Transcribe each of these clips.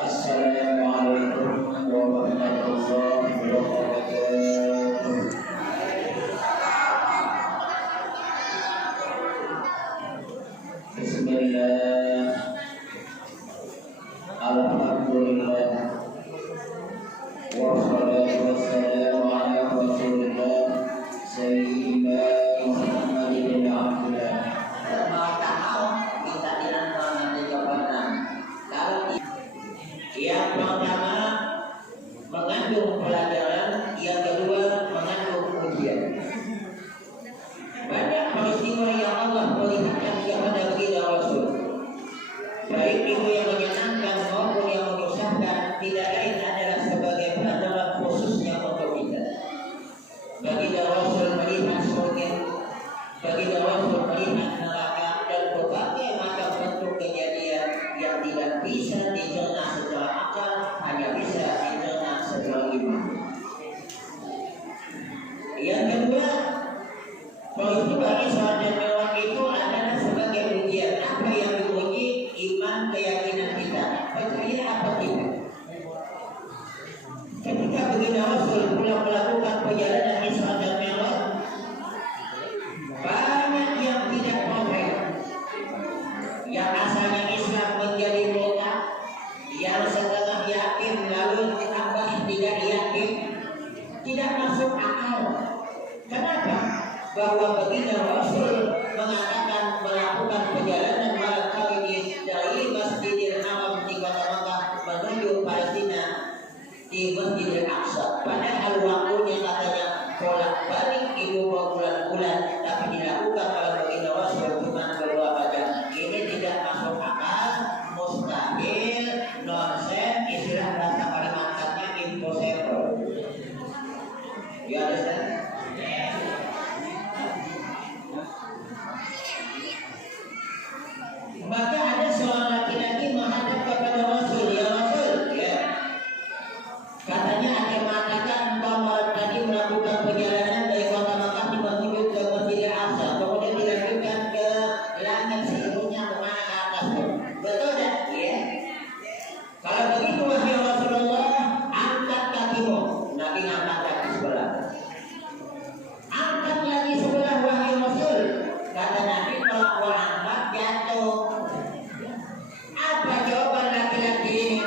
Assalamualaikum warahmatullahi wabarakatuh. Bismillah. Alhamdulillah. Wassalatu wassalamu ala Rasulillah Sayyidina Muhammad bin Abdullah. Yang pertama mengandung pelajaran, yang kedua mengandung ujian. Banyak peristiwa yang Allah perlihatkan kepada kita Rasul, baik itu yang menyenangkan maupun yang menyusahkan, tidak lain adalah sebagai pelajaran khususnya untuk kita. Baginda Rasul melihat surga, baginda Rasul melihat neraka, dan berbagai macam bentuk kejadian yang tidak bisa dicerna secara akal, hanya bisa dicerna secara iman. Yang kedua, peristiwa Isra dan Mi'raj itu adalah sebagai ujian. Apa yang diuji? Iman, keyakinan kita, percaya apa tidak. Ketika baginda Rasul pulang melakukan perjalanan Isra dan Mi'raj, banyak yang tidak percaya. Yang asalnya Islam menjadi murtad, yang setengah yakin lalu tambah tidak yakin, tidak masuk akal. Kenapa? Bahwa baginda Rasul mengatakan melakukan perjalanan malam kali ini dari Masjidil Haram di kota Makkah menuju Palestina di Masjidil Aqsa. Padahal waktunya katanya bolak-balik itu berbulan-bulan, tapi dilakukan oleh baginda Rasul cuma beberapa jam. Ini tidak masuk akal, mustahil, nonsen, istilah bahasa Kalimantannya impossible. You understand? Maka ada seorang laki-laki menghadap kepada Rasul, ya Rasul, ya. Katanya akan mengatakan bahwa tadi melakukan perjalanan dari kota Makkah menuju ke Masjidil Aqsa, kemudian dilanjutkan ke langit seluruhnya kemana ke atas. Betul tak? Ya. Kalau begitu wahai Rasulullah, angkat kakimu. Nabi angkat kaki sebelah. Angkat lagi sebelah wahai Rasul. Kata Nabi, kalau gua angkat jatuh. Apa jawaban laki-laki ini?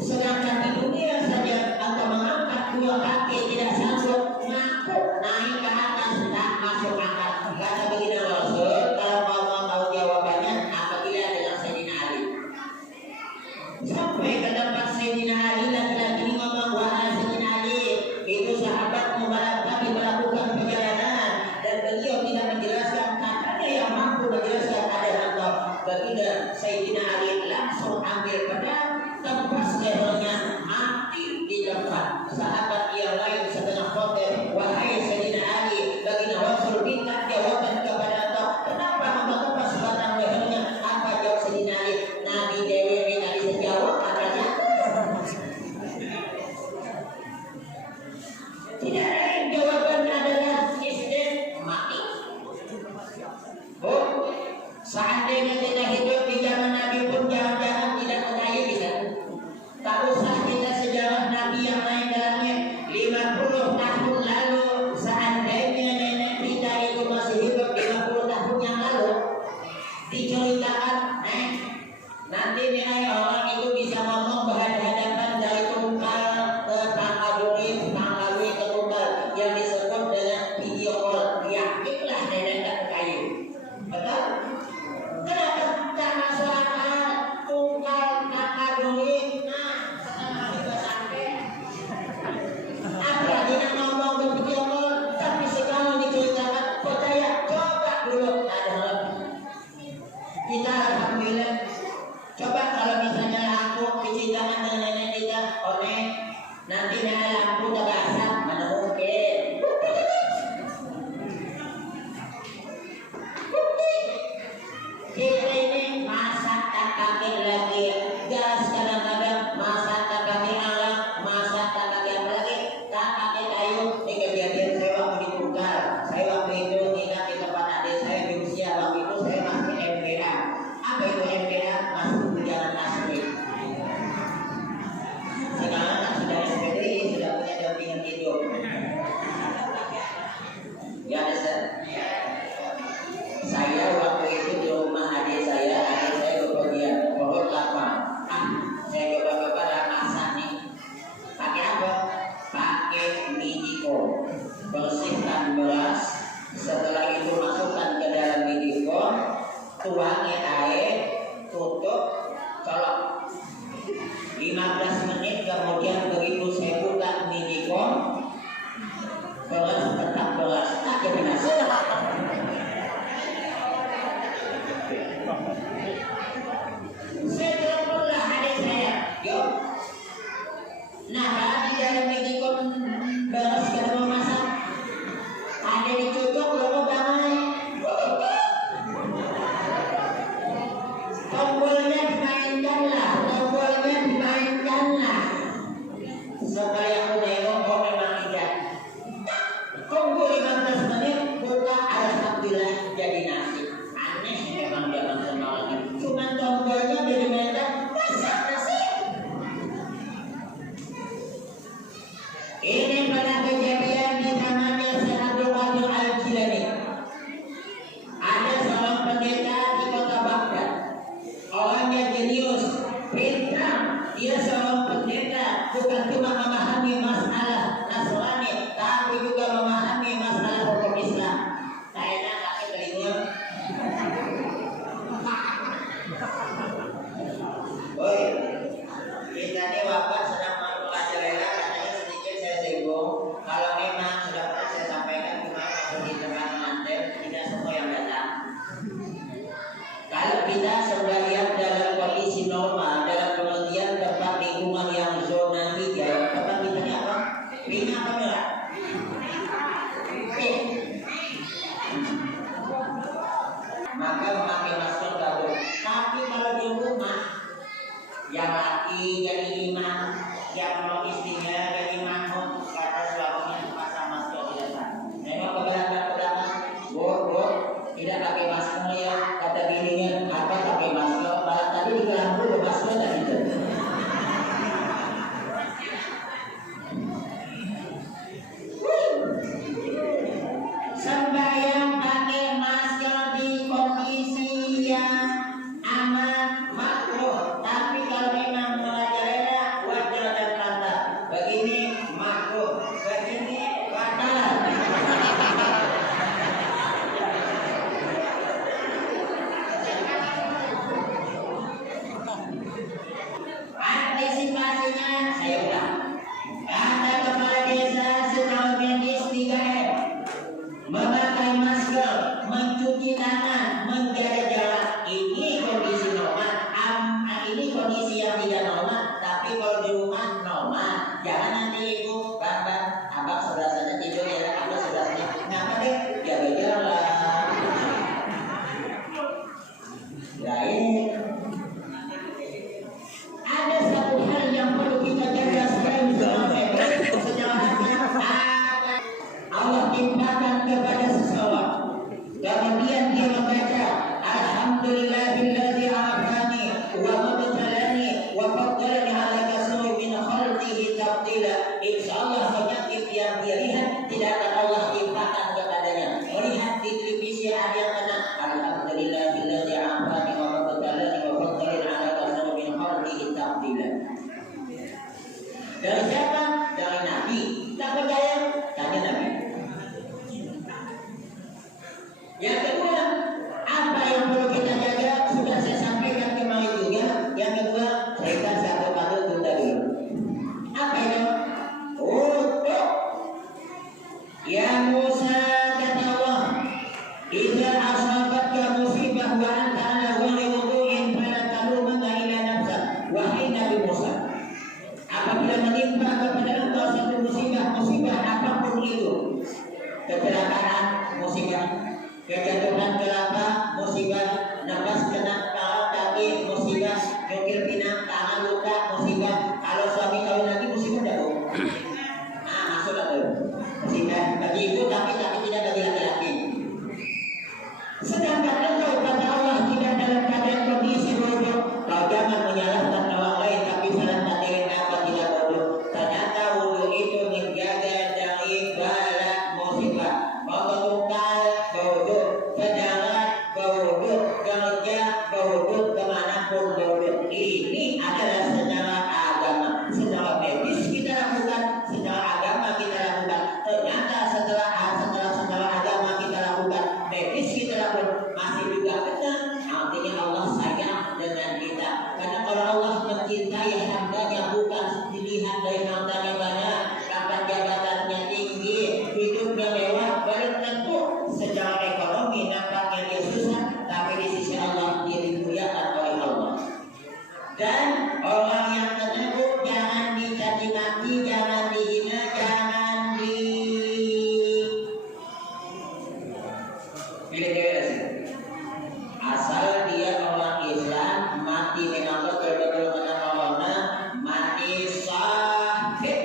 Sedangkan di dunia saja atau mengangkat dua kaki tidak sanggup, ngaku naik ke atas, tak masuk akal. Kata baginda Rasul, kalau mau tahu jawabannya, apabila dengan Sayyidina Ali. Sampai ke tempat Sayyidina Ali, laki-laki ini ngomong, wahai Sayyidina Ali, itu sahabatmu barangkali melakukan perjalanan, dan beliau tidak menjelaskan, katanya yang mampu menjelaskan adalah engkau. Baginda Sayyidina Ali langsung ambil pedang, tebas lehernya, mati di depan. Sahabat yang lain setengah protes, wahai Sayyidina Ali, baginda Rasul minta jawaban kepada engkau, kenapa engkau tebas batang lehernya? Apa jawab Sayyidina Ali? Nabi Dewi minta dijawab, katanya tidak lain jawaban adalah istri mati. Oh, seandainya kita hidup di zaman Nabi pun jangan-jangan tidak percaya kita. Tak usah kita sejarah Nabi yang naik ke langit 50 tahun lalu. Seandainya nenek kita itu masih hidup 50 tahun yang lalu, diceritakan, nanti nilai orang itu bisa ngomong berhadapan dari tunggal ke tanggalui ke tunggal yang disebut dengan video call. Yakinlah nenek tak percaya. Betul? Kenapa tak masuk akal? Tunggal tanggalui, setengah juga sampai. Apalagi nak ngomong ke video call, tapi sekarang diceritakan percaya. Coba dulu, tak ada lebih. Kita alhamdulillah. Coba kalau misalnya lampu diceritakan dengan nenek kita, nanti nenek lampu tergasap, mana mungkin? Kita ini masak tak pakai lagi gas, kadang-kadang masak tak pakai alat, masak tak pakai apa lagi, tak pakai kayu. Ini kejadian saya waktu di Tunggal. Saya waktu itu ingat di tempat adik saya di usia waktu itu saya masih MPA. Apa itu MPA? Masuk jalan asli. 15 menit kemudian begitu saya buka Medicom, beras tetap beras, tak jadi nasi. Saya teleponlah adik saya, yuk. Nah, tadi dalam Medicom beras kita mau masak, ada dicocok lalu damai. Tombolnya dimainkanlah, supaya aku nengok kok memang tidak. Tunggu 15 menit, buka, alhamdulillah jadi nasi. Aneh memang zaman sekarang ini. Cuma tombolnya jadi mainkan, masak nasi. Ini pernah kejadian di zamannya Syekh Abdul Qadir Al-Jilani. Ada seorang pendeta di kota Baghdad. Orangnya jenius, pintar. Dia seorang pendeta, bukan cuma memahami masalah Nasrani, tapi juga memahami masalah hukum Islam. Tak enak pakai telinga. Oi, kita ini wafat sedang mempelajari, katanya sedikit saya singgung. Kalau memang sudah pernah saya sampaikan kemarin di tempat manten, tidak semua yang datang. Kalau kita sudah lihat dalam kondisi normal, dalam pengertian tempat lingkungan yang zona hijau, tempat misalnya apa? Pink apa merah? Pink. Maka memakai masker bagus. Tapi kalau di rumah, yang laki jadi imam, yang mau istrinya jadi makmum, kata suaminya pasang masker di depan. Memang keberatan, tidak pakai masker ya, kata bininya, apa pakai masker? Malah tadi di kelambu masker tadi itu. Sembahyang pakai masker di kondisi yang aman, makruh. Tapi kalau memang merajalela, wajar dan pantas. Begini makruh, begini batal. Antisipasinya saya ulang. Kata kepala desa secara medis 3M. Memakai masker, mencuci tangan, menjaga jarak. Ini kondisi normal. Ini kondisi yang tidak normal. Tapi kalau di rumah normal. Jangan nanti ibu, bapak, abang sudah saja tidur ya, abang sudah saja. Ngapa deh? Jaga jarak. Lain. Ada satu hal yang perlu kita jaga selain sejarahnya. Allah timpakan kepada seseorang. Kemudian dia membaca Alhamdulillahilladzi afani wa mabtalani wa faddalani ala kasri min khalqihi tabdila. Insyaallah penyakit yang dia lihat tidak akan Allah timpakan kepadanya. Melihat di televisi ada yang kena Alhamdulillahilladzi afani wa mabtalani wa faddalani ala kasri min khalqihi tabdila. Dari siapa? Dari Nabi. Tak percaya? Tanya Nabi. Yang kedua, apa yang perlu kita jaga? Sudah saya sampaikan kemarin juga. Yang kedua, cerita satu patut tunda dulu. Apa itu? Untuk ya Musa kata Allah, idza asabatka musibah wa anta ala ghairi wudu'in fala talumanna ila nafsak. Wahai Nabi Musa, apabila menimpa kepada engkau satu musibah apapun itu, kecelakaan musibah, kejatuhan kelapa musibah, nafas kena kaki musibah, nyukir pinang tangan luka musibah. Kalau suami kawin lagi musibah enggak bu? Masuk lah tuh musibah bagi ibu tapi tidak bagi laki-laki. Sedangkan engkau kata Allah tidak dalam keadaan kondisi bodoh, kau jangan menyalahkan orang lain tapi salahkan diri apa tidak bodoh. Ternyata wudu itu menjaga dari bala musibah, membekal bodoh, sejalan bodoh, kerja bodoh, kemanapun bodoh. Ini adalah secara agama, secara medis kita lakukan, secara agama kita lakukan. Ternyata setelah agama kita lakukan, medis kita lakukan, masih juga benar. Artinya Allah sayang dengan kita. Karena kalau Allah mencintai hambanya lihat dari nontonnya banyak, dapat jabatannya tinggi, hidupnya mewah, belum tentu secara ekonomi nampaknya dia susah, tapi di sisi Allah dia dimuliakan oleh Allah. Dan orang yang tersebut jangan dicaci maki, jangan dihina, jangan asal dia orang Islam mati memang betul-betul menang mati syahid.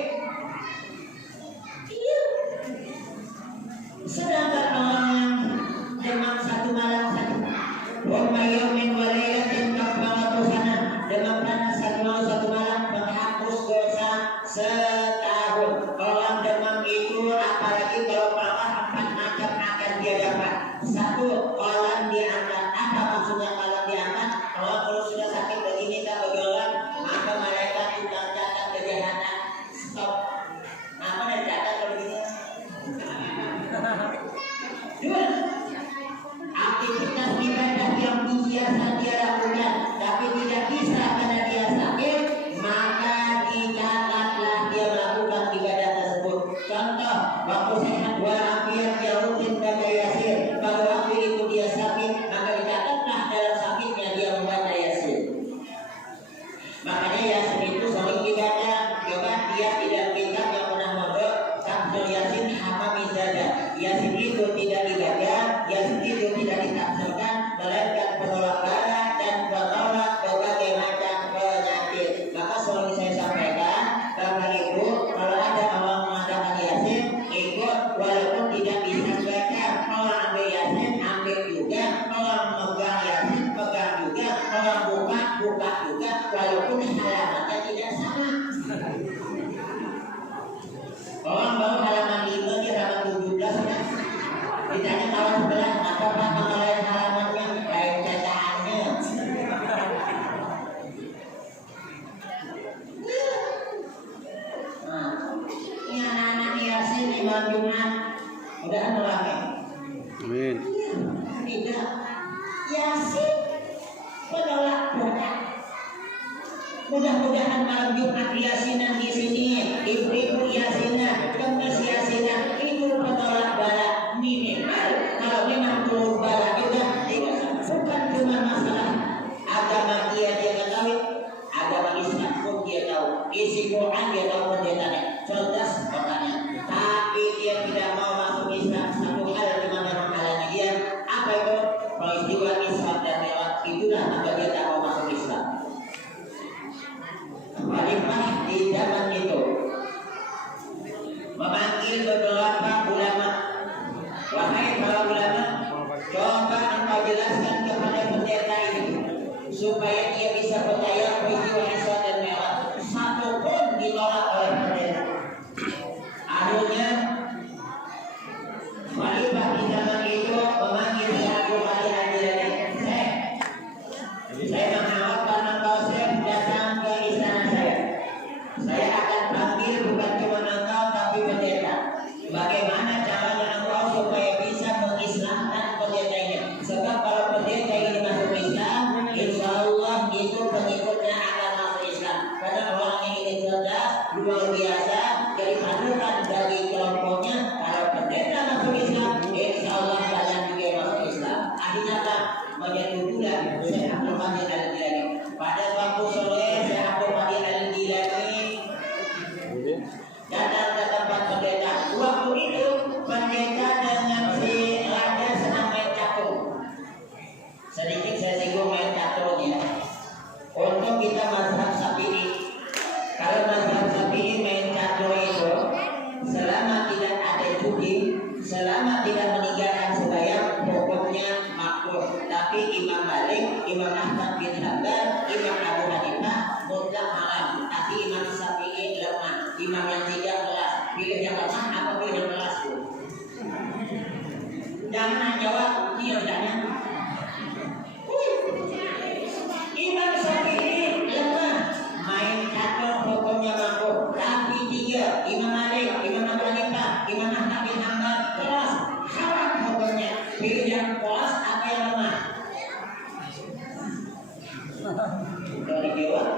Iya. Sedangkan orang yang demam satu malam saja, wamayumin walayatin kafaratu sana, demam panas satu malam menghapus dosa setahun. Orang demam itu apalagi kalau parah 4 macam akan dia dapat. Satu, kolam diangkat. Apa maksudnya kolam diangkat? Kalau sudah sakit begini tak berjalan, maka malaikat tukang catat kejahatan stop. Apa yang catat kalau begini? Dua, aktivitas ibadah yang biasa dia lakukan tapi tidak bisa karena dia sakit, maka dicatatlah dia melakukan ibadah tersebut. Contoh, waktu sehat walafiat dia rutin baca yasin. Pada waktu itu dia sakit, maka dicatatlah dalam sakitnya dia membaca yasin. Makanya yasin itu sering dibaca. Coba dia tidak kitab yang pernah mondok tafsir yasin hamami saja. Yasin itu tidak dibaca, yasin itu tidak ditafsirkan, melainkan penolak bala dan penolak berbagai macam penyakit. Maka selalu saya sampaikan, Bapak Ibu, kalau ada orang mengadakan yasin, ikut walaupun tidak bisa baca. Orang ambil yasin, ambil juga. Orang megang yasin, pegang juga. Orang buka juga, walaupun halamannya tidak sama. Orang baru halaman 5, dia halaman 17 sudah. Ditanya kawan sebelah, apa Pak mengenai halamannya? Lain cacaannya. Nah, ini anak-anak yasin di malam Jumat. Mudah-mudahan orangnya. Amin. Tidak. Yasin penolak berkah. Mudah-mudahan malam Jumat yasinan di sini, ibu-ibu yasinan, kemis yasinan, itu penolak bala minimal. Kalau memang turun bala juga, bukan cuma masalah agama dia ketahui, agama Islam pun dia tahu, isi Quran dia tahu pendetanya, cerdas otaknya. Tapi dia tidak mau masuk Islam. Satu hal di mana menghalangi dia, apa itu? Peristiwa Islam dan Mi'raj, itulah maka dia tak mau masuk Islam. Khalifah di zaman itu memanggil beberapa ulama. Wahai para ulama, coba engkau jelaskan kepada pendeta ini supaya dia bisa percaya peristiwa Isra dan Mi'raj. Satu pun ditolak oleh pendeta. Akhirnya Khalifah di zaman itu memanggil Abu Ali Al-Jilani. Saya mengharapkan engkau datang ke istana saya. Saya akan panggil bukan cuma engkau tapi pendeta. Bagaimana caranya engkau supaya bisa mengislamkan pendeta ini? Sebab kalau pendeta ini masuk Islam, insya Allah itu pengikutnya akan masuk Islam. Karena orang ini cerdas, luar biasa, jadi panutan dari kelompoknya. Kalau pendeta masuk Islam, insya Allah kalian juga masuk Islam. Akhirnya kan menjadi bulan Syekh Abdul Qadir Al-Jilani. Pada waktu sore Syekh Abdul Qadir Al-Jilani datang ke tempat pendeta. Waktu itu pendeta dengan si raja sedang main catur. Sedikit saya singgung main caturnya. Untuk kita mazhab Syafi'i, kalau mazhab Syafi'i main catur itu selama tidak ada judi, selama tidak meninggalkan sembahyang, hukumnya makruh. Tapi Imam Malik, Imam Ahmad bin Hanbal, Imam Abu Hanifah mutlak haram. Tapi Imam Syafi'i lemah. Imam yang tidak keras, pilih yang lemah apa pilih yang keras? Jangan jawab iya tanya. Imam Syafi'i lemah, main catur hukumnya makruh. Tapi tiga, Imam Malik, Imam Abu Hanifah, Imam Ahmad bin Hanbal keras, haram hukumnya. Pilih yang keras apa yang lemah? Dari jawab.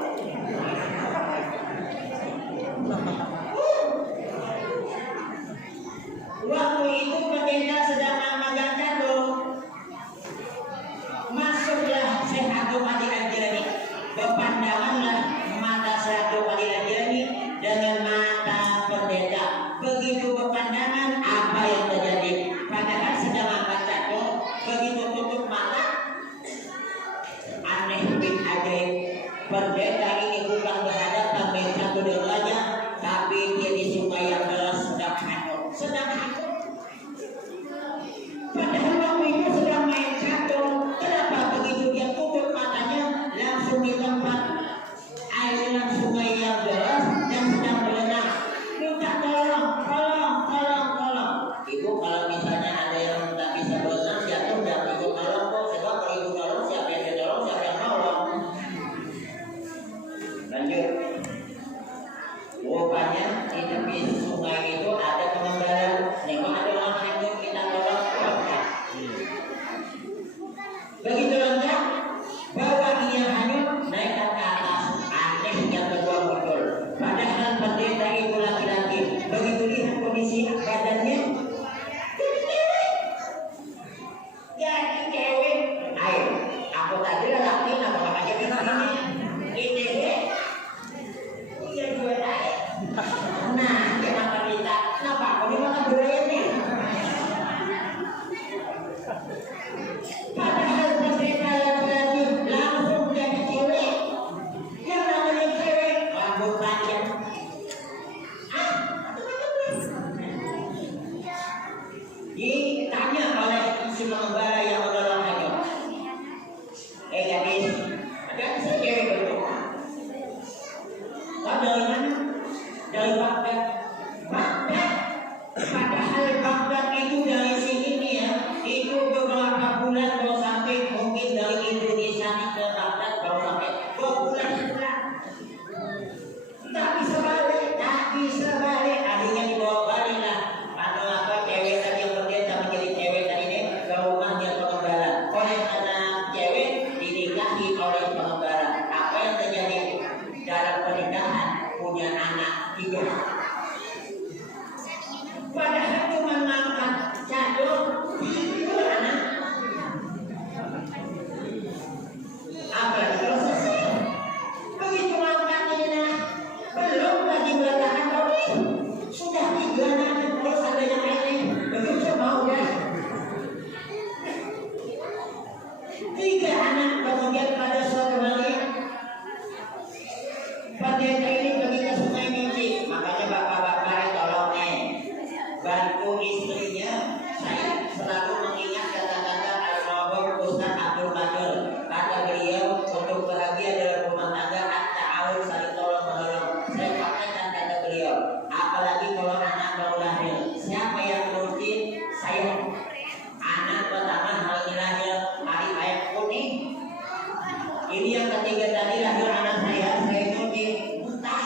Lanjut. Rupanya di tepi sungai itu ada pengembara. Nengok ada orang hanyut kita tolong lengkap. Begitu lengkap, bawa dia hanyut naik ke atas. Aneh yang kedua muncul. Padahal pendeta itu laki-laki. Begitu lihat kondisi badannya, jadi cewek. Ayo, aku tadi lelaki apa aja ini iya gue aja. Nah, kenapa kita? Kenapa aku dimakan durian nih? Padahal pendeta laki-laki langsung jadi cewek. Yang namanya cewek rambut panjang. Ditanya oleh si pengembara yang menolong hanyut. Gadis, ada si cewek berdua. Kau dari mana? Dari Baghdad. Baghdad. Padahal Baghdad itu dari sini nih ya, itu beberapa bulan kalau sampai mungkin dari Indonesia ke Baghdad kalau sampai 2 bulan. Tak bisa balik, akhirnya dibawa balik lah. Atau apa cewek tadi yang pendeta menjadi cewek tadi ini ke rumahnya pengembara. Oleh anak cewek dinikahi oleh pengembara. Apa yang terjadi dalam pernikahan? Punya anak 3. Padahal cuma ngangkat 1, 3 anak. Apalagi kalau selesai. Begitu ngangkat ini belum lagi bertahan tapi sudah 3 anak. Terus ada yang lain. Begitu mau ya. 3 anak kemudian pada suatu hari pendeta ini pergi ke sungai Minci. Makanya bapak-bapak tolong nih bantu istrinya. Saya selalu mengingat kata-kata almarhum Ustaz Abdul Qadir. Kata beliau untuk bahagia dalam rumah tangga at-ta'awun saling tolong menolong. Saya pakaikan kata beliau. Apalagi kalau anak baru lahir, siapa yang ngurusin? Saya. Anak pertama hari lahir hari ayam kuning. Ini yang ketiga tadi lahir anak saya nyuci muntah.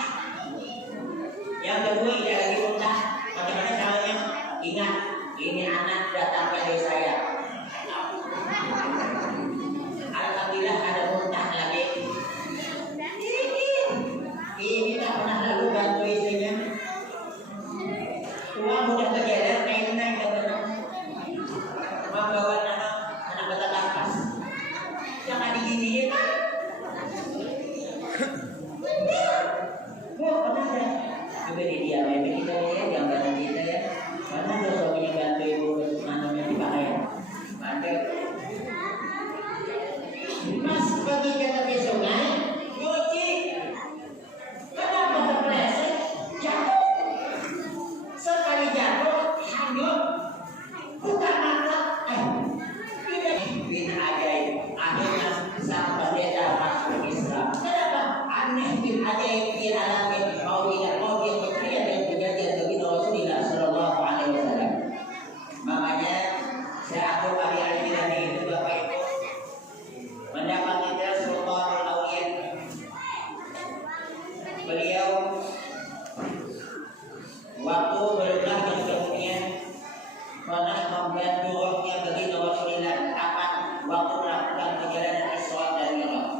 Yang kedua tidak lagi muntah. Bagaimana caranya? Ingat, ini anak datang dari saya. Alhamdulillah ada muntah lagi. Ini tak pernah lalu bantu istrinya. Uang udah kejalan naik ke membawa anak bata kampas. Jangan diginiin. Pernah ada juga di dia kita lihat gambaran kita ya. Karena ada suaminya bantu ibu nanamnya dipakai. Bantu. Mas pergi ke tepi sungai, nyuci. Kenapa terpeleset? Jatuh. Sekali jatuh, hanyut. Bukan mata. Tidak bin ajaib. Akhirnya sang pendeta masuk Islam. Kenapa? Aneh bin ajaib di alamin. Mau tidak mau dia percaya dengan kejadian bagi Rasulullah Sallallahu Alaihi Wasallam. Makanya saya atur hari-hari itu Bapak Ibu mendapat kita Sultanul Aulia. Beliau waktu berubah dan kemudian pernah membantu rohnya bagi Rasulullah kapan waktu melakukan perjalanan Isra dan Mi'raj.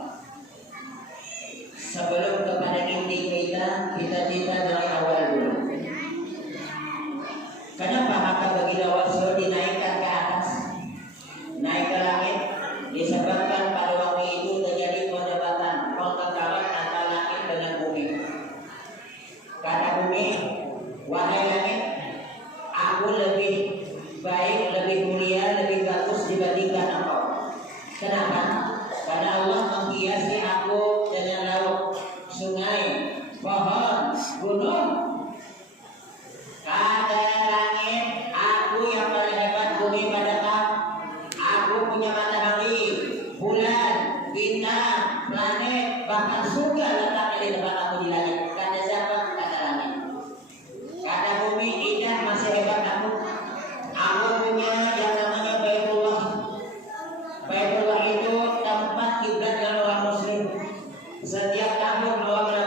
Sebelum kepada inti kita cita dari awal dulu. Kenapa maka bagi Rasul dinaikkan ke atas, naik ke langit? Disebabkan pada waktu itu terjadi perdebatan pertengkaran antara langit dengan bumi. Kata bumi, wahai langit, aku lebih baik, lebih mulia, lebih bagus dibandingkan engkau. Kenapa? Karena Allah menghiasi aku dengan laut, sungai, pohon, gunung. Kata langit, aku yang paling hebat, bumi padakah? Aku punya matahari, bulan, bintang, planet, bahkan surga letaknya di depan aku di langit. Kata siapa? Kata langit. Kata bumi, indah masih hebat aku. Aku punya yang namanya Baitullah. Baitullah itu tempat kiblat orang Muslim. Setiap tahun orang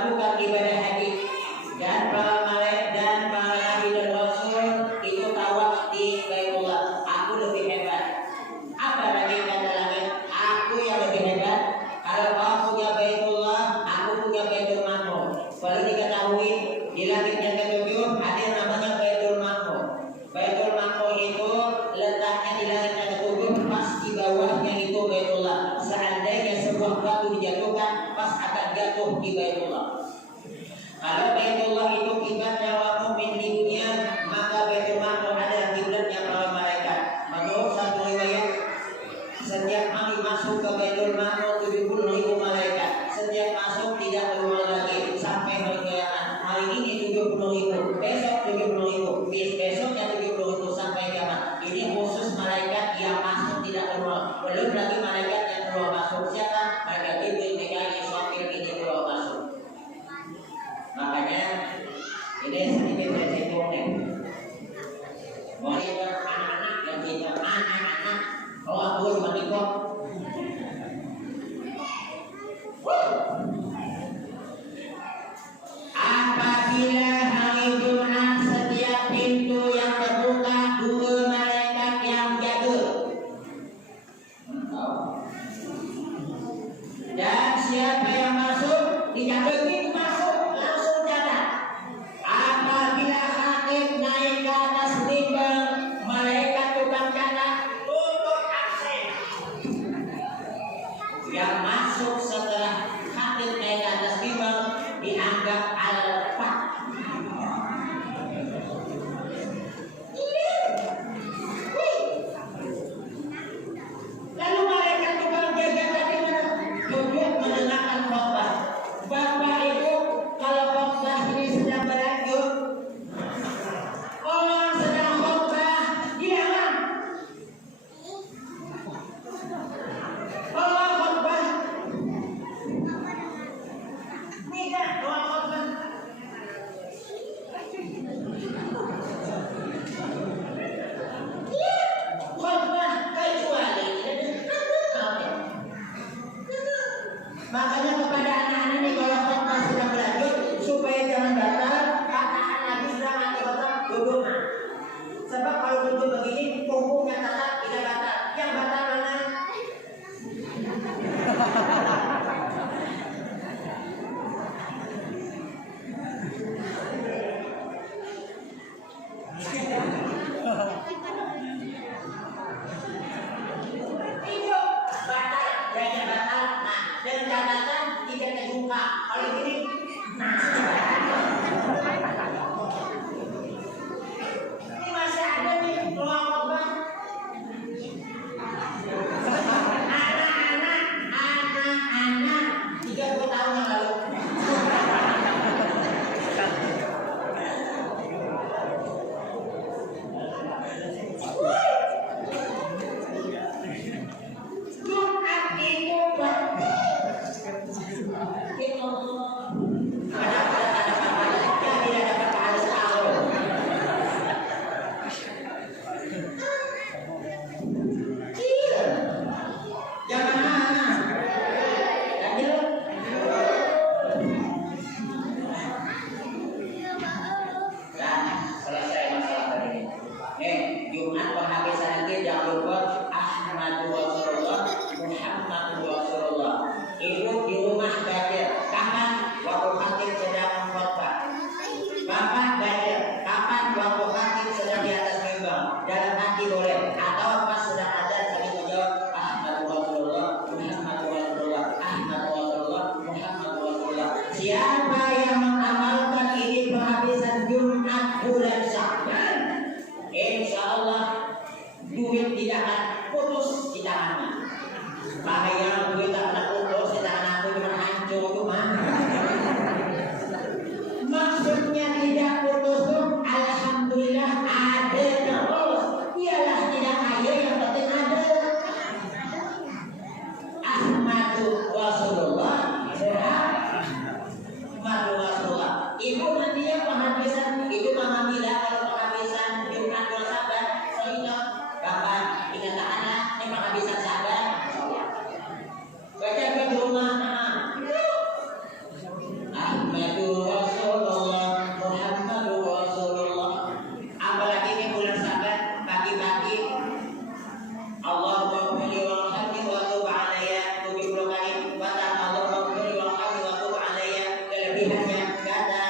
kelebihannya. Kata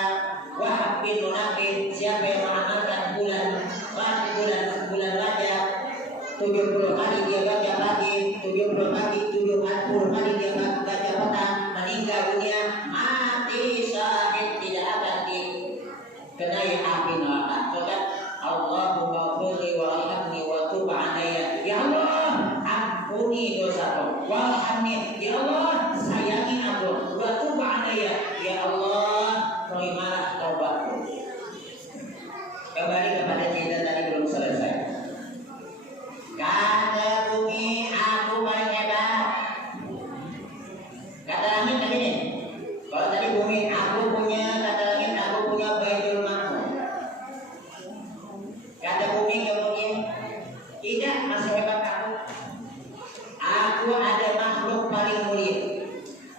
Wahab bin Munabbih, siapa yang mengamalkan bulan Rajab 70 kali dia baca pagi, 70 kali dia baca petang, meninggal dunia, mati syahid, tidak akan dikenai api neraka. Kata Allahumma qulli warhamni wa tub alayya. Ya Allah, ampuni dosaku, warhamni, ya Allah, sayangi aku, wa tub alayya, ya Allah, terimalah taubatku. Kembali kepada cerita tadi belum selesai. Kata bumi, aku paling hebat. Kata langit tadi nih, kalau tadi bumi aku punya, kata langit aku punya Baitul Ma'mur. Kata bumi kemudian, tidak, masih hebat aku. Aku ada makhluk paling mulia.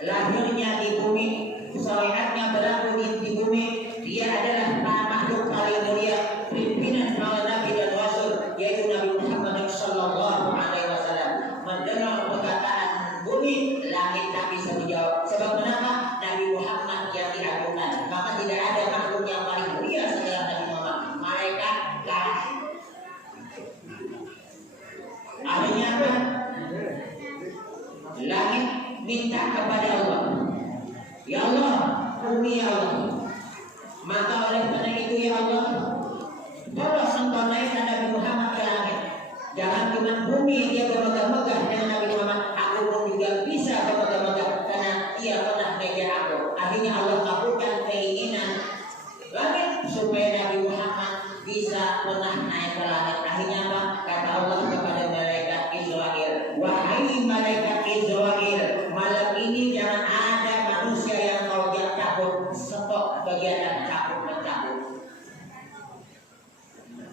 Lahirnya di bumi, syariatnya berlaku di bumi. Dia adalah makhluk paling mulia, pimpinan para nabi dan rasul, yaitu Nabi Muhammad sallallahu alaihi wasallam. Mendengar perkataan bumi, langit tak bisa menjawab. Sebab kenapa? Nabi Muhammad yang diagungkan. Maka tidak ada makhluk yang paling mulia setelah Nabi Muhammad. Malaikat kalah. Artinya apa? Langit minta kepada Allah, ya Allah, bumi ya Allah. Maka oleh karena itu ya Allah, tolong engkau naikkan Nabi Muhammad ke langit. Jangan cuma bumi dia bermegah-megah dengan Nabi Muhammad, aku pun juga bisa bermegah-megah karena ia pernah meja aku. Akhirnya Allah kabulkan keinginan langit supaya Nabi Muhammad bisa pernah naik ke langit. Akhirnya apa? Kata Allah kepada malaikat Israel, wahai malaikat Israel, malam ini jangan ada manusia yang kau cabut, stok bagian cabut mencabut.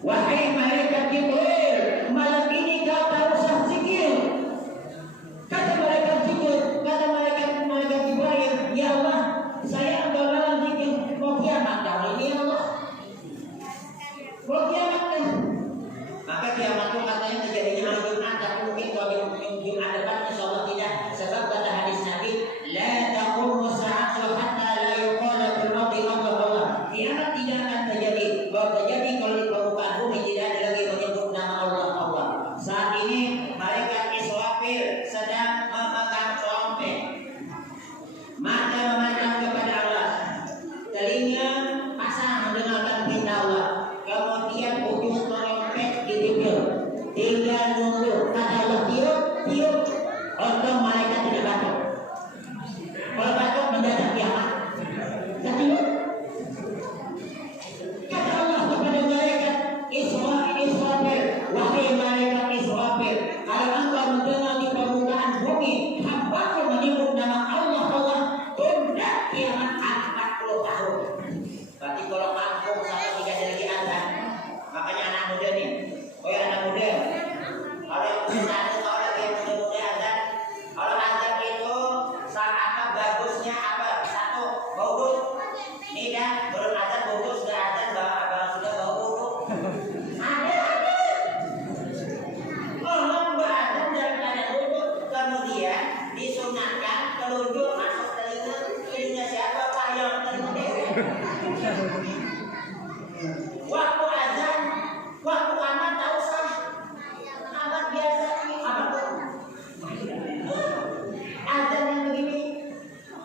Wahai malaikat Jibril, malam ini kau tak usah zikir. Kata malaikat Jibril, Jibril, ya Allah, saya enggak dalam zikir, mau kiamat tahun ini ya Allah. Mau kiamat kan? Maka kiamat itu katanya terjadinya hari Jumat, tapi mungkin kalau Jumat depan insyaallah tidak. Sebab kata hadis Nabi, la taqumu sa'atu hatta la yuqala fil ardi Allah. Kiamat tidak akan terjadi. Kalau terjadi kalau di permukaan bumi tidak ada lagi menyebut nama Allah. Saat ini malaikat Israfil sedang memegang trompet. Mata memandang kepada Allah, telinga pasang mendengarkan perintah Allah. Kemudian ujung trompet ditiup. Tinggal nunggu. Kata Allah tiup. Untung malaikat tidak batuk. Kalau batuk mendadak kiamat. Jadi kata Allah kepada malaikat Israfil, wahai malaikat Israfil, kalau engkau mendengar di permukaan bumi hamba-Ku menyebut nama Allah, tunda kiamat 40 tahun. Berarti kalau kampung sampai tidak ada lagi azan. Makanya anak muda nih, anak muda, kalau yang punya kalau lagi yang muda azan, kalau azan itu saat apa bagusnya apa? Satu, bau buduk. Ini dah belum azan buduk, sudah azan sudah bau buduk. Ada. Orang berazan dalam keadaan buduk, kemudian disunatkan telunjuk masuk telinga siapa Pak yang telinga dewe. Waktu azan, waktu amat tak usah. Amat biasa, amat azan yang begini.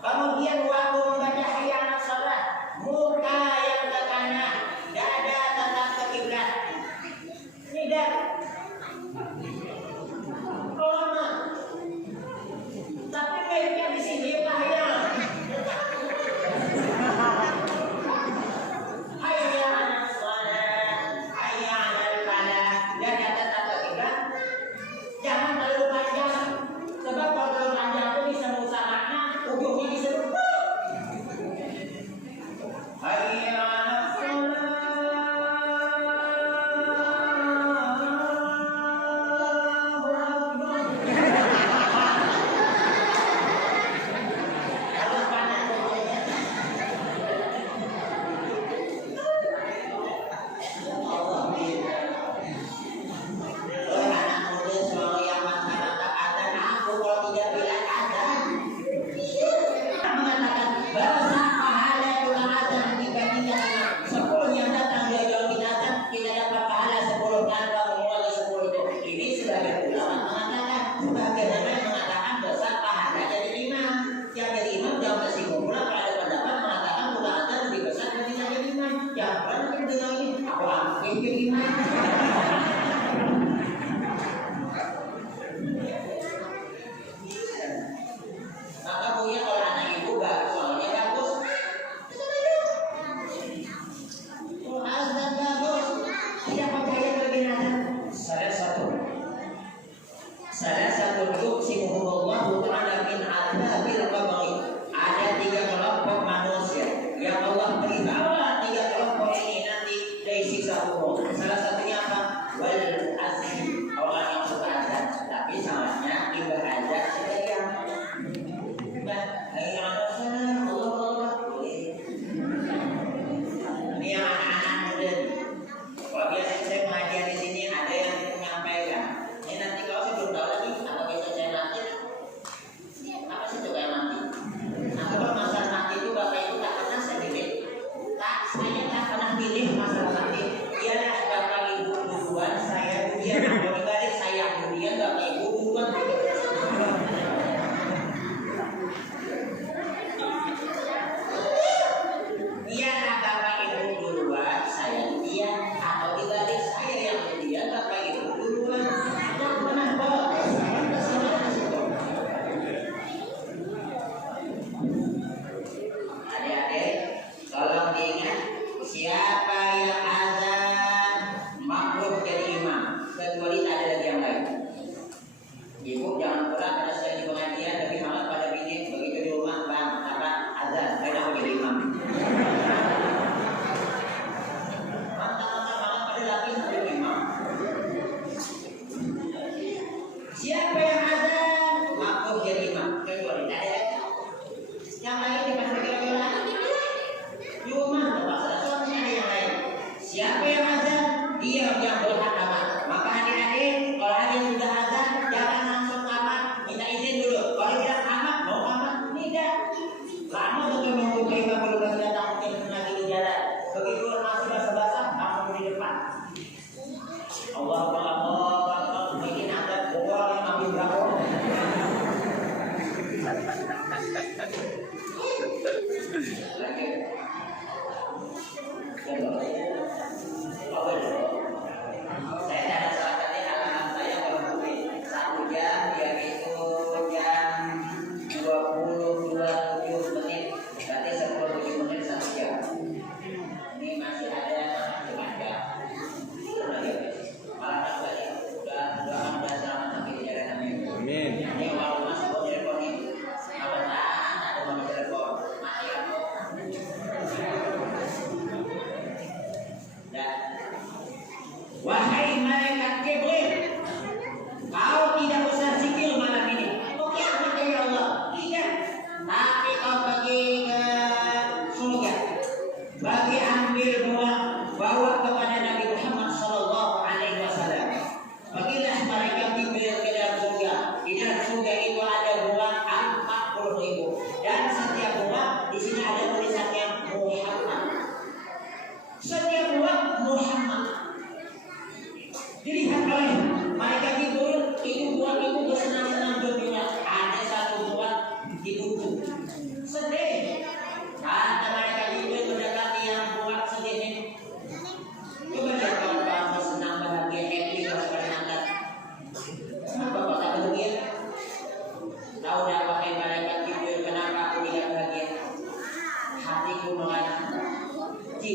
Kemudian waktu membaca hayya 'alas shalah, muka yang ke kanan, dada tetap ke kiblat. Ini dah. Lama. Tapi baiknya di sini bahaya.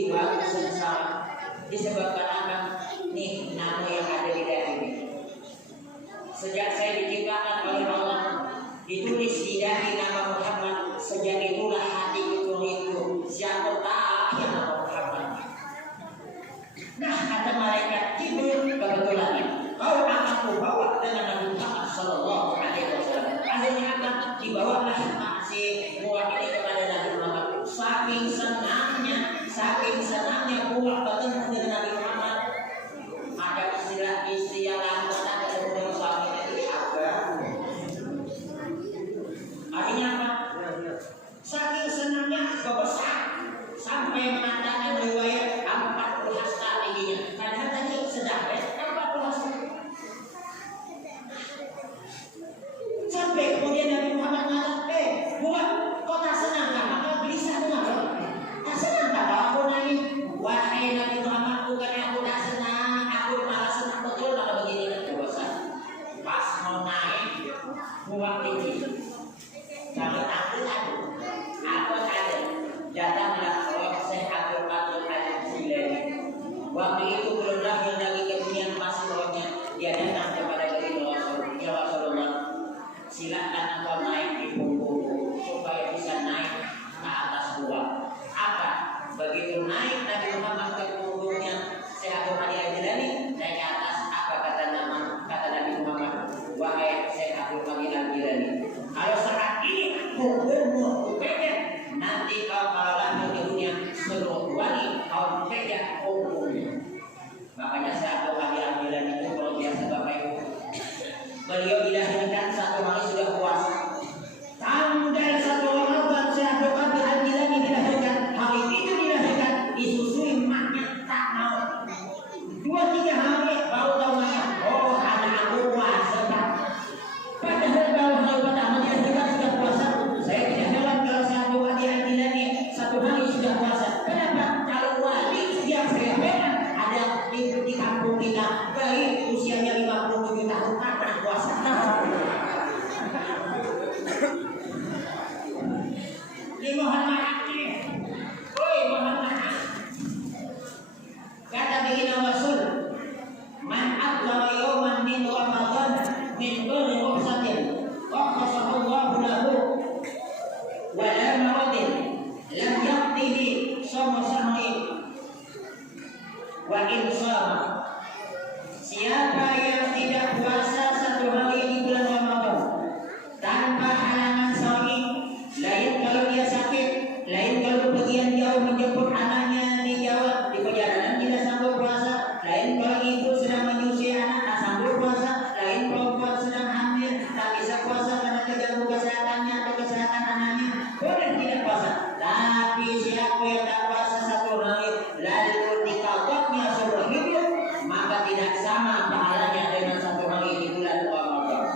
jiwa sengsara disebabkan apa? Nih nama yang ada di dalam ini. Sejak saya diciptakan oleh Allah, ditulis di dahi nama Muhammad, sejak itulah hati itu rindu siapa tahu yang nama Muhammad. Nah kata malaikat Jibril, kebetulan kau akan kubawa dengan Nabi Muhammad Sallallahu Alaihi Wasallam. Akhirnya akan dibawalah si buah ini kepada Nabi Muhammad. Saking senangnya buah bertemu dengan Nabi Muhammad. Ada istri yang lama tak ketemu dengan suaminya ini apa? Akhirnya apa? Saking senangnya kebesar sampai menandakan riwayat 40 hasta tingginya. Padahal tadi sedang 40 hasta. Sampai kemudian Nabi Muhammad mengatakan, buat kau tak senang kan? Maka gelisah dengar. Tak senang tak aku nangis? Wahai Nabi Muhammad, bukannya aku tak senang, aku malah senang betul kalau begini kan bosan. Pas mau naik, buat tinggi. Jangan takut aku ada. Datanglah Syekh Abdul Qadir Al-Jilani. Waktu itu belum lahir lagi ke dunia masih rohnya. Dia datang kepada Nabi Muhammad, ya Rasulullah, silakan engkau naik di punggungku supaya bisa naik ke atas buah. Apa? Begitu naik Nabi Muhammad ke punggungnya Syekh Abdul Qadir Al-Jilani, naik ke atas. Apa kata Nabi Muhammad? Wahai Syekh Abdul Qadir Al-Jilani, kalau saat ini punggungmu kupedek, nanti kalau lahir ke dunia seluruh wali kau pegang punggungnya. Makanya Syekh Abdul Qadir Al-Jilani itu kalau biasa Bapak Ibu, beliau dilahirkan satu hari sudah puasa. Tanggal 1 Ramadan Syekh Abdul Qadir Al-Jilani dilahirkan. Hari itu dilahirkan disusui maknya tak mau. 2-3 hari baru tahu maknya. Oh anak aku puasa tak. Padahal kalau hari pertama dilahirkan sudah puasa. Saya tidak heran kalau Syekh Abdul Qadir Al-Jilani 1 hari sudah puasa. Kenapa? Kalau wali yang saya heran ada di kampung kita bayi usianya 57 tahun tak pernah puasa. Mohon maaf nih. Mohon maaf. Kata begini Rasul, man aqwa yawman min Ramadan min ghairi rukhsatin qasahu Allahu lahu wa la maradin lam yaqdihi sama sahri wa in sama. Siapa yang tidak puasa 1 hari di bulan Ramadan tanpa halangan syar'i, lain kalau dia sakit, lain kalau pergian jauh menjemput anaknya di Jawa di perjalanan tidak sanggup puasa, lain kalau ibu sedang menyusui anak tak sanggup puasa, lain perempuan sedang hamil tak bisa puasa karena terganggu kesehatannya atau kesehatan anaknya, boleh tidak puasa. Tapi siapa yang tak puasa 1 hari lalu dikawatnya seumur hidup, maka tidak sama pahalanya dengan 1 hari di bulan Ramadan.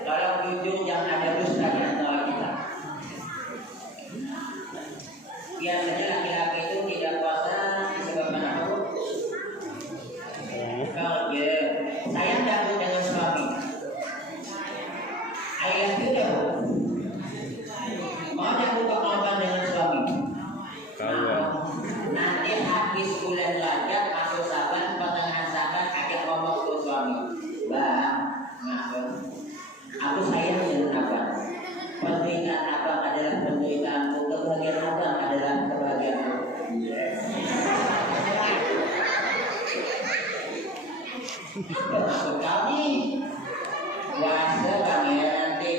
Kalau jujur jangan ada dusta di antara kita. Biasanya laki-laki itu tidak puasa disebabkan apa, Bu? Kalau saya takut dengan suami. Ayah tidak, Bu. Mau takut berkorban dengan suami. Nanti habis bulan Rajab masuk Saban, pertengahan Saban akan ngomong ke suami, Bang, aku sayang dengan abang. Penderitaan abang adalah penderitaanku, kebahagiaan abang adalah kebahagiaanku. Apa maksud kami? Puasa kami nanti.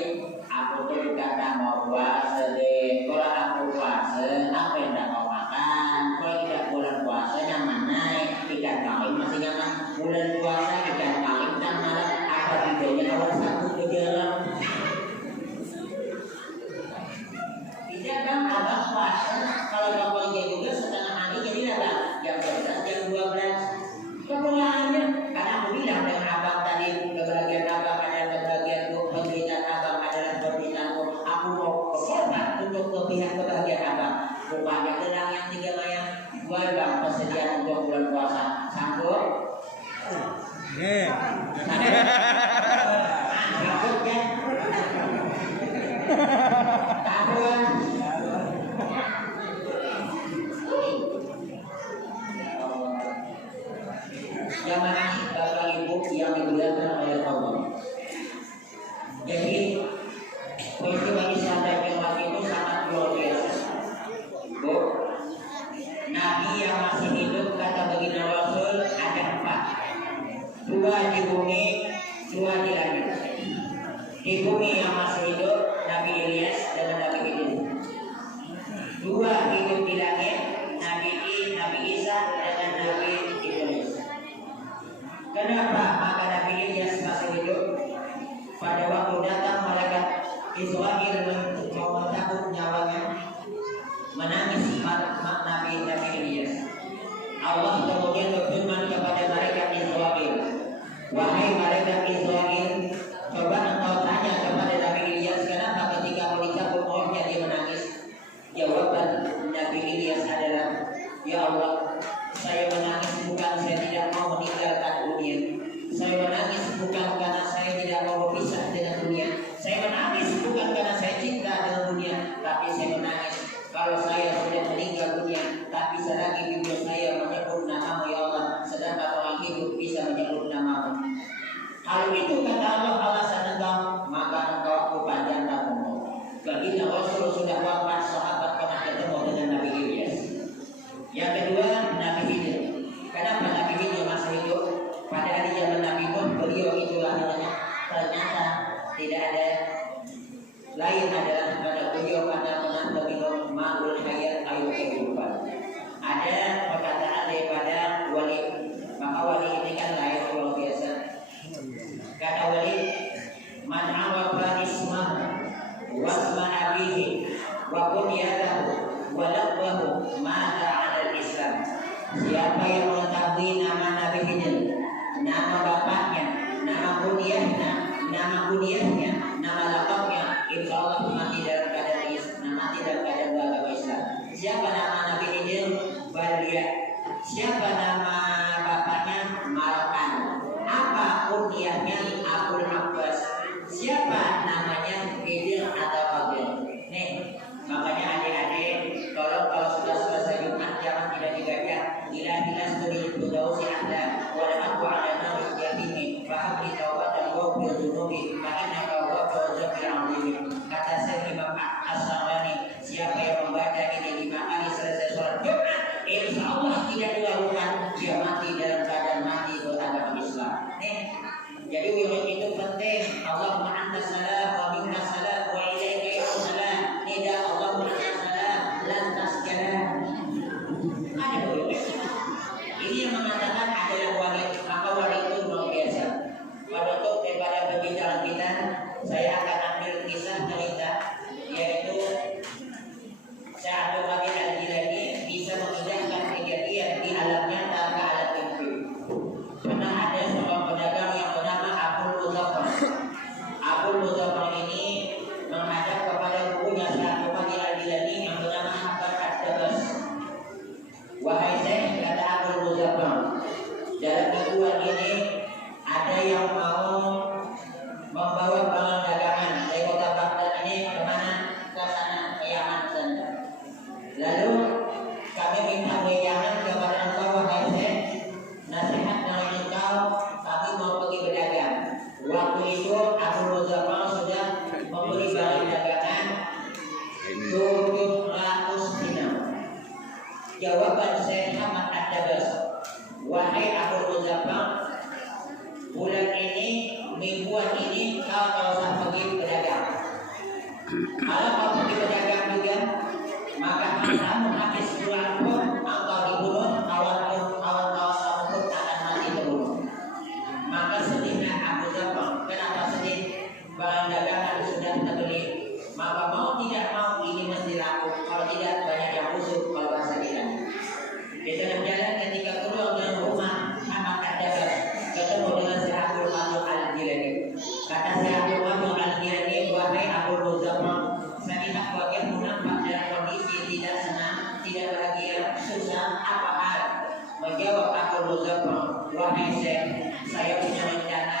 Aku tuh juga tak mau puasa deh. Kalau aku puasa, apa yang tak mau makan? Kalau tidak bulan puasa nyaman naik, ikan kawin masih nyaman. Bulan puasa ikan kawin tak malah apa bedanya kalau satu ke jalan? Tidak kan abang puasa kalau bapaknya juga setengah hari jadi datang jam 11 jam 12. Kemuliaannya karena aku bilang dengan abang tadi, kebahagiaan abang adalah kebahagiaanku, penderitaan abang adalah penderitaanku. Aku mau berkorban untuk pihak kebahagiaan abang. Rupanya gelang yang 3 mayang, jual bang persediaan untuk bulan puasa. Sanggup? Takut kan? Takut. adalah, ya Allah, saya menangis bukan saya tidak mau meninggalkan dunia. Saya menangis bukan karena saya tidak mau berpisah dengan dunia. Saya menangis bukan karena saya cinta dengan dunia, tapi saya menangis kalau saya sudah meninggal dunia, tapi selagi bibir saya menyebut namamu ya Allah, sedangkan orang hidup bisa menyebut namamu. Kalau itu kata Allah alasan engkau, maka engkau aku panjangkan umur. Baginda Rasul sudah wafat, sahabat pernah ketemu dengan Nabi Ilyas. Yang kedua, Nabi Khidir. Kenapa Nabi Khidir masih hidup? Pada di zaman Nabi Nuh, beliau itulah namanya. Ternyata tidak ada lain adalah pada beliau pada menantu minum ma'ul hayat ayu kehidupan. Ada perkataan daripada wali, maka wali ini kan lain luar biasa. Kata wali, man awafa ismahu wasma abihi wa kunyatahu wa laqbahu mata ala Islam. Siapa yang mengetahui nama Nabi Khidir, nama bapaknya, nama kunyahnya, nama laqabnya, insya Allah mati dalam keadaan Islam, mati dalam keadaan beragama Islam. Siapa nama Nabi Khidir? Balia. Siapa nama bapaknya? Malkan. Apa kunyahnya? Abul Abbas. Siapa namanya? Khidir atau Fadil. Nih, makanya adik-adik, kalau sudah selesai Jumat jangan tidak dibaca. Ila studi tudausi anda wa aku ala nabi yaqini fa habli tawbatan wa bil dunubi fa innaka ghafurur rahim. Kata Syekh Imam As-Sawani, siapa yang membaca ini 5 kali selesai sholat Jumat, insya Allah tidak dilakukan, dia mati dalam keadaan mati beragama Islam. Nih, jadi wirid itu penting. Allahumma anta salam wa minka salam wa ilaika salam. Tidak Allahumma anta salam lantas jalan. Ada wirid. Ini yang mengatakan adalah wali, maka wali itu luar biasa. Penutup daripada pembicaraan kita, saya akan ambil kisah cerita, yaitu Syekh Abdul Qadir Al-Jilani bisa memindahkan kejadian di alam nyata ke alam mimpi. Pernah ada seorang pedagang yang bernama Abdul Muzaffar. Abdul Muzaffar ini menghadap kepada gurunya Syekh Abdul Qadir Al-Jilani yang bernama Habib Ad-Dabas. Wahai Syekh, kata Abdul Muzaffar, dalam mingguan ini ada yang mau membawa barang dagangan dari kota Baghdad ini kemana? Ke sana, ke Yaman sana. Lalu kami minta wejangan kepada engkau wahai Syekh, nasihat dari engkau, kami mau pergi berdagang. Waktu itu Abdul Muzaffar sudah membeli barang dagangan 700 dinar. Jawaban Syekh Ahmad Ad-Dabas, wahai Abdul Muzaffar, bulan ini, mingguan ini kau tak usah pergi berdagang. Kalau kau pergi berdagang juga, maka kamu habis bulan pun engkau dibunuh, kawan-kawan kamu pun akan mati terbunuh. Maka sedihnya Abu Muzaffar. Kenapa sedih? Barang dagangan sudah terbeli, maka mau tidak mau ini mesti laku. Kalau tidak banyak yang busuk kalau bahasa kita. Di dalam jalan ketika keluar dari rumah Ahmad Ad-Dabas, ketemu dengan Syekh Abdul Qadir Al-Jilani. Kata Syekh Abdul Qadir Al-Jilani, wahai Abu Muzaffar, saya lihat wajahmu nampak dalam kondisi tidak senang, tidak bahagia, susah, apa hal? Menjawab Abu Muzaffar, wahai Syekh, saya punya rencana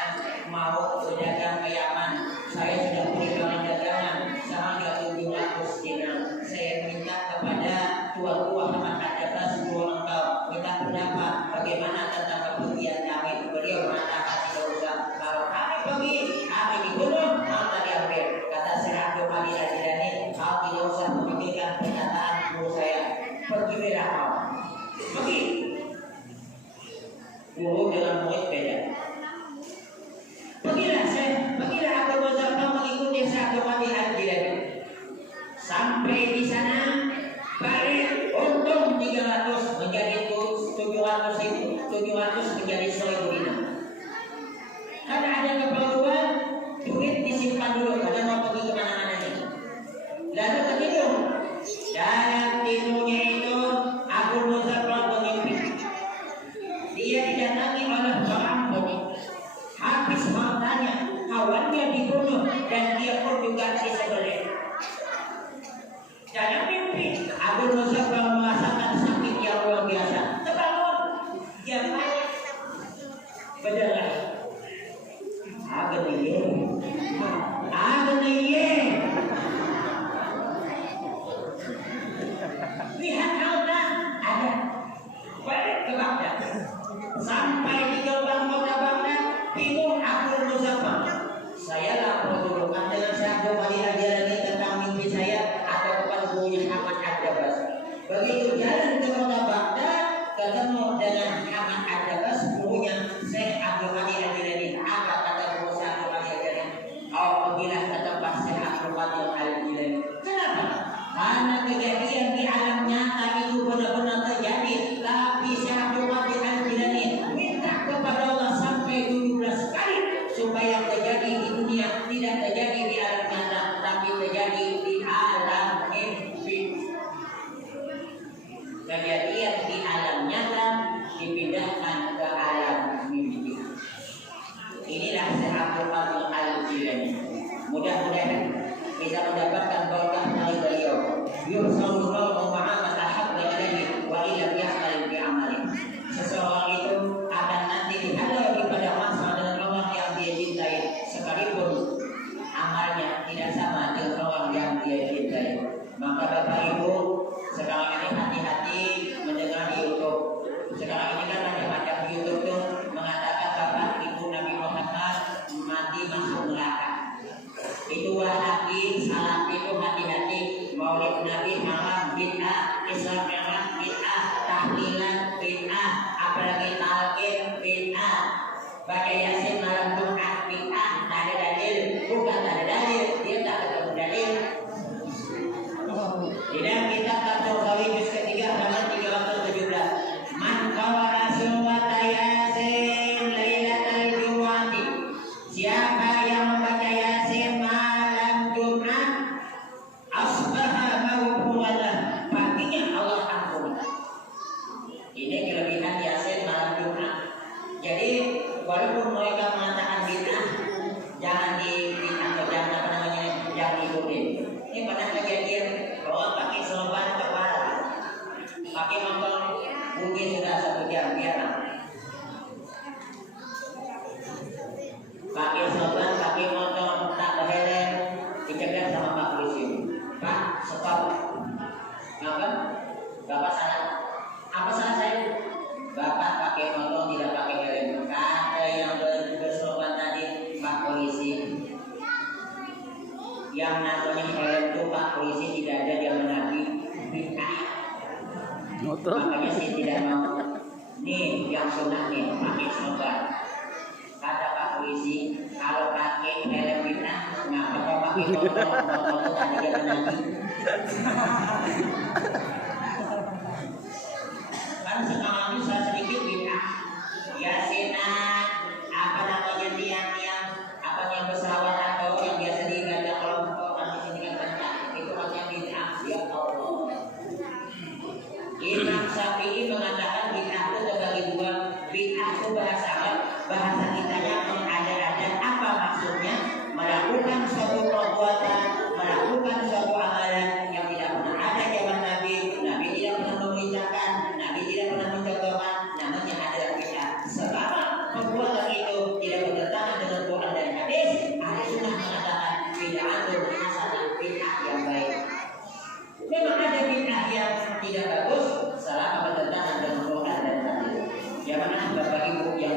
mau berdagang ke Yaman. Saya sudah beli barang dagangan seharga 700 dinar. Saya minta kepada tuan-tuan Ahmad Ad-Dabas guru engkau, minta pendapat bagaimana tentang kepergian kami. Beliau mengatakan tidak usah. Kalau kami pergi, kami dibunuh, maka diambil. Kata Syekh Abdul Qadir Al-Jilani, kau tidak usah memikirkan pernyataan guru saya. Pergilah kau. Pergi. Guru dengan murid beda. Pergilah Abu Muzaffar mengikuti Syekh Abdul Qadir Al-Jilani. Sampai di sana balik untung 300 menjadi 700 itu 700 menjadi 1000 dinar. Karena ada keperluan, duit disimpan dulu karena mau pergi kemana-mana ini. Lalu begitu dalam tidurnya itu Abu Muzaffar bermimpi. Dia didatangi oleh perampok, habis hartanya, kawannya dibunuh dan dia pun juga disembelih. Dalam mimpi Abu Muzaffar merasakan Karena kejadian di alam nyata itu benar-benar terjadi. Tapi Syekh Abdul Qadir Al-Jilani minta kepada Allah sampai 17 kali supaya terjadi di dunia, tidak terjadi di alam nyata, tapi terjadi di alam mimpi. Kejadian di alam nyata dipindahkan ke alam mimpi. Inilah Syekh Abdul Qadir Al-Jilani. Mudah-mudahan bisa mendapatkan berkah dari beliau. Yursalullahu ma'amat ahabba ilaihi wa ilam ya'mal bi amali. Seseorang itu akan nanti dihadap pada masa dengan orang yang dia cintai, sekalipun amalnya tidak sama dengan orang yang dia cintai. Maka Bapak Ibu sekarang ini hati-hati mendengar di YouTube. Sekarang ini kan macam-macam YouTube tuh mengatakan Bapak Ibu Nabi Muhammad mati masuk neraka. Itu wahabi, salaf itu hati-hati. Maulid Nabi haram bid'ah, Islam haram bid'ah, tahlilan bid'ah, apalagi talqin bid'ah, baca Yasin malam Jumat bid'ah. Tak ada dalil, bukan tak ada dalil, dia tak ketemu dalil. Di dalam kitab At-Tawrawi juz ketiga halaman 317, man qara'a surata Yasin lailatal Jumu'ati, siapa yang membaca Yasin malam Jumat, asbaha maghfuratan, paginya Allah ampuni. Ini kelebihan Yasin malam Jumat. Jadi walaupun mereka mengatakan bid'ah, jangan jangan ikutin. Ini pernah kejadian bahwa pakai sorban kepala, pakai motor mungkin sudah 1 jam biar pakai sorban, pakai motor tak berhelm, dicegat sama Pak polisi. Pak, stop. Kenapa? Bapak salah. Apa salah saya? Bapak pakai motor tidak pakai helm. Kata yang bersorban tadi Pak polisi. Yang namanya helm itu Pak polisi tidak ada yang menabi bid'ah. Makanya saya tidak mau. Nih yang sunnah nih pakai sorban. Kata Pak polisi, kalau pakai helm bid'ah, kenapa kau pakai motor? Motor tadi dia menabi. Kan sekarang ini saya sedikit bid'ah. Yasinan, apa namanya tiang-tiang, apa yang pesawat atau yang biasa diganti kelompok kan di sini kan banyak. Itu macam bid'ah. Ya Allah. Imam Syafi'i mengatakan bid'ah itu terbagi 2. Bid'ah itu bahasa Arab, bahasa kitanya mengada-ada. Apa maksudnya? Melakukan suatu perbuatan, melakukan suatu amalan yang tidak pernah ada zaman Nabi. Nabi tidak pernah memerintahkan, Nabi tidak pernah mencontohkan. Namanya adalah bid'ah. Selama perbuatan itu tidak bertentangan dengan Quran dan hadis, ahli sunnah mengatakan bid'atul hasanah, bid'ah yang baik. Memang ada bid'ah yang tidak bagus selama bertentangan dengan Quran dan hadis. Yang mana Bapak Ibu yang